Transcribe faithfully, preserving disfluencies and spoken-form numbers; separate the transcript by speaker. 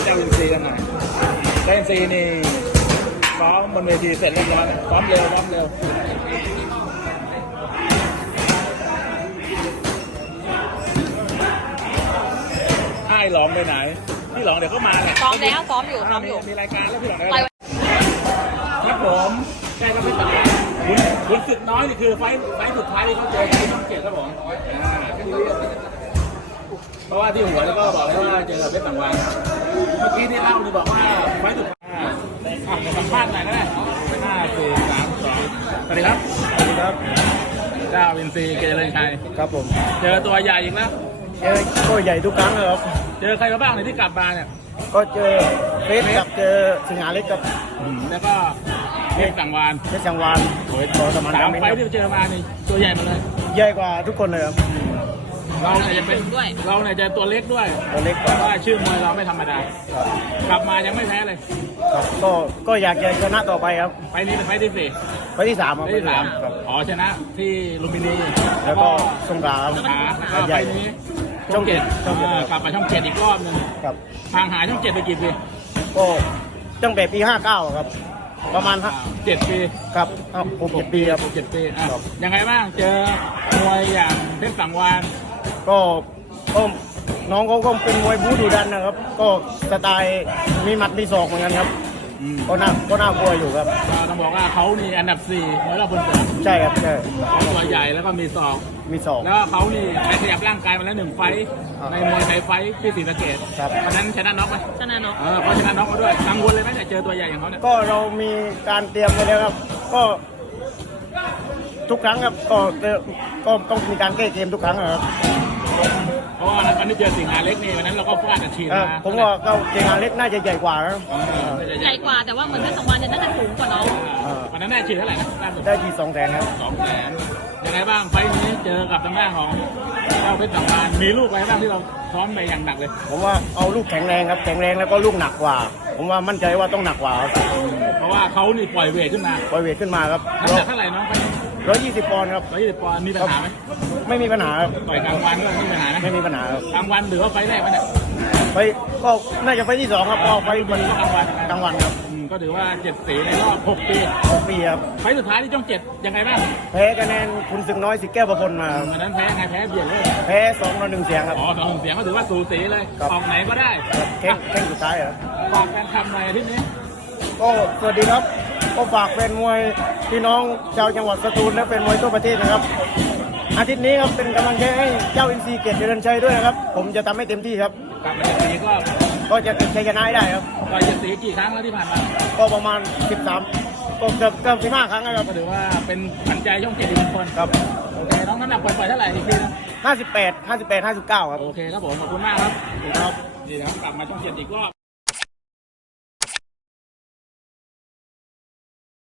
Speaker 1: เจ้าอินซีกันหน่อยเจ้าอินซีนี่ซ้อมบนเวทีเสร็จเรียบร้อยซ้อมเร็วซ้อมเร็วไอ้หลองไปไหนพี่หลองเดี๋ยวก็มาแหละ
Speaker 2: ซ้อมแล้วซ้อมอยู่ซ้อมอยู่
Speaker 1: มีรายการแล้วพี่หลองได้ครับผมใช่ครับพี่ต่อคุณคุณศึกน้อยนี่คือไฟไฟสุดท้ายที่เขาเจอที่น้องเกียรติครับผมอ่าเพราะว่าที่หัวแล้วก็บอกแล้วว่าเจอกับเพชรสังวาลเมื่อกี้ที่เล่านี่บอกว่าไฟสุดท้ายอ่ะสัมภาษณ์หน่อยก็ได้ห้าสี่สามสองสวัสดีครับสวัสดีครับเจ้าวินซีเกเรนชัย
Speaker 3: ครับผม
Speaker 1: เจอตัวใหญ่อีกแล้ว
Speaker 3: เจอก็ใหญ่ทุกครั้งเลยครับ
Speaker 1: เจอใครมาบ้างในที่กลับมาเนี่ย
Speaker 3: ก็เจอเฟสกับเจอสิงหาเล็กกับ
Speaker 1: แล้วก็เพชรสังวาล
Speaker 3: เพชรสังวาลโอ้ยต่อสมาน
Speaker 1: สามไฟที่เจอมานี่ตัวใหญ่มาเลย
Speaker 3: ใหญ่กว่าทุกคนเลยครับ
Speaker 1: เราเนี่ยจะเป็นเราเนี่ยจะตัวเล็กด้วย
Speaker 3: ตัวเล็กกว่า
Speaker 1: ว่าชื่อมวยเราไม่ธรรมดากลับมายังไม่แพ้เลย
Speaker 3: ครับก็ก็อยากจะชนะต่อไปครับ
Speaker 1: ไฟนี้เป็นไฟที่สี่
Speaker 3: ไฟที่สามครับ
Speaker 1: ไฟที่สามอ๋อชนะที่ลุมพินี
Speaker 3: แล้วก็สงขลาครับ
Speaker 1: แล้วไฟนี้ช่องเจ็ดกลับมาช่องเจ็ดอีกรอบนึง
Speaker 3: ครับ
Speaker 1: ทางหาช่องเจ็ดไปกี่ปี
Speaker 3: ก็ตั้งแต่ปีห้าเก้าครับประมาณ
Speaker 1: เจ็ดปี
Speaker 3: ครับหกเจ็ดปีครับ
Speaker 1: หกเจ็ดปียังไงบ้างเจอมวยอย่างเพชรสังวาล
Speaker 3: ก็ก็น้องเขาก็เป็นมวยบู๊ดุดันนะครับก็สไตล์มีหมัดมีศอกเหมือนกันครับก็น่าก็น่ากลัวอยู่ครับ
Speaker 1: ต้องบอกว่าเขานี่อันดับสี่มวยรอบบนเสือ
Speaker 3: ใช่ครับใช่
Speaker 1: เขาตัวใหญ่แล้วก็มีศอก
Speaker 3: มีศอก
Speaker 1: แล้วเขานี่ไปขยับร่างกายมาแล้วหนึ่งไฟในมวยไทยไฟที่ศรีสะเกษเพราะนั้นชนะน็อกไหม
Speaker 2: ชนะน็อก
Speaker 1: เออเขาชนะน็อกมาด้วยกังวลเลยไหมเนี่ยเจอตัวใหญ่อย่างเขาเนี่ย
Speaker 3: ก็เรามีการเตรียมไว้แล้วครับก็ทุกครั้งครับก็ก็ต้องมีการแก้เกมทุกครั้งครับ
Speaker 1: เพราะว่าวันที่เจอสิงหาเล็กนี่วันนั้นเราก็ฟาดอัดฉีดมา
Speaker 3: ผมว่าก็สิงหาเล็กน่าจะใหญ่กว่าครับ
Speaker 2: ใหญ่กว่าแต่ว่าเหมือนเพชรสังวาลเนี่ยน่าจะสูงกว่าน้อง
Speaker 1: วันนั้นได้ฉีดเท่าไหร่นะ
Speaker 3: ได้ฉีดสองแสนครับ
Speaker 1: สองแสนยังไงบ้างไฟนี้เจอกับทางด้านของเจ้าเพชรสังวาลมีลูกอะไรบ้างที่เราซ้อมไปอย่างหนักเลย
Speaker 3: ผมว่าเอาลูกแข็งแรงครับแข็งแรงแล้วก็ลูกหนักกว่าผมว่ามั่นใจว่าต้องหนักกว่า
Speaker 1: เพราะว่าเขานี่ปล่อยเวทขึ้นมา
Speaker 3: ปล่อยเวทขึ้นมาครับ
Speaker 1: น้ำหนักเท่าไหร่น้อง
Speaker 3: ร้อยยี่สิบปอนด์ครับ
Speaker 1: ร้อยยี่สิบปอนด์มีปัญหาไหม
Speaker 3: ไม่มีปัญหาครับ
Speaker 1: ต่อยกลางวันก็ไม่มีปัญหานะ
Speaker 3: ไม่มีปัญหาครับ
Speaker 1: กลางวันหรือว่าไฟแรกไหมเนี่ย
Speaker 3: ไฟก็น่าจะไฟที่สองครับพอไฟมัน
Speaker 1: กลางวัน
Speaker 3: กลางวันครับ
Speaker 1: ก็ถือว่าเจ็ดสีในรอบหกปี
Speaker 3: หกปีครับ
Speaker 1: ไฟสุดท้ายที่ช่องเจ็ดยังไงบ้าง
Speaker 3: แพ้คะแนนคุณศึกน้อยสิแก้วประพลมา
Speaker 1: วันนั้นแพ้ไงแพ้เบียดเลย
Speaker 3: แพ้สองต่อหนึ่งเสียงครับ
Speaker 1: อ๋อสองหนึ่งเสียงก็ถือว่าสูสีเลยออกไหนก็ได้
Speaker 3: แข่งแข่งสุดท้ายครับ
Speaker 1: ฝากแฟนคลับหน่อยอาทิตย์นี้
Speaker 3: ก็สวัสดีครับก็ฝากเป็นมวยพี่น้องชาวจังหวัดสตูลและเป็นมวยทั่วประเทศนะครับอาทิตย์นี้ครับเป็นกำลังใจให้เจ้าอินทรีเกียรติเจริญชัยด้วยนะครับผมจะทำให้เต็มที่ครับ
Speaker 1: กลับมาเจ็ดสีก็
Speaker 3: ก็จะเก็บชัยชนะได้ครับ
Speaker 1: ต่อยเจ็ดสีกี่ครั้งแล้วที่ผ่านมา
Speaker 3: ก็ประมาณสิบสามก็เกือบเกือบสิบห้าครั้งนะครับ
Speaker 1: ก็ถือว่าเป็นขวัญใจช่องเจ็ดอีกคน
Speaker 3: ครับ
Speaker 1: โอเคน้องน้ำหนักปล่อยๆเท่าไหร่อีกทีนะ
Speaker 3: ห้าสิบแปดห้าสิบแปดห้าสิบเก้าครับ
Speaker 1: โอเคครับผมขอบคุณมากครับ
Speaker 3: ครับ
Speaker 1: นี่นะครับกลับมาช่องเจ็ดอีกรอบ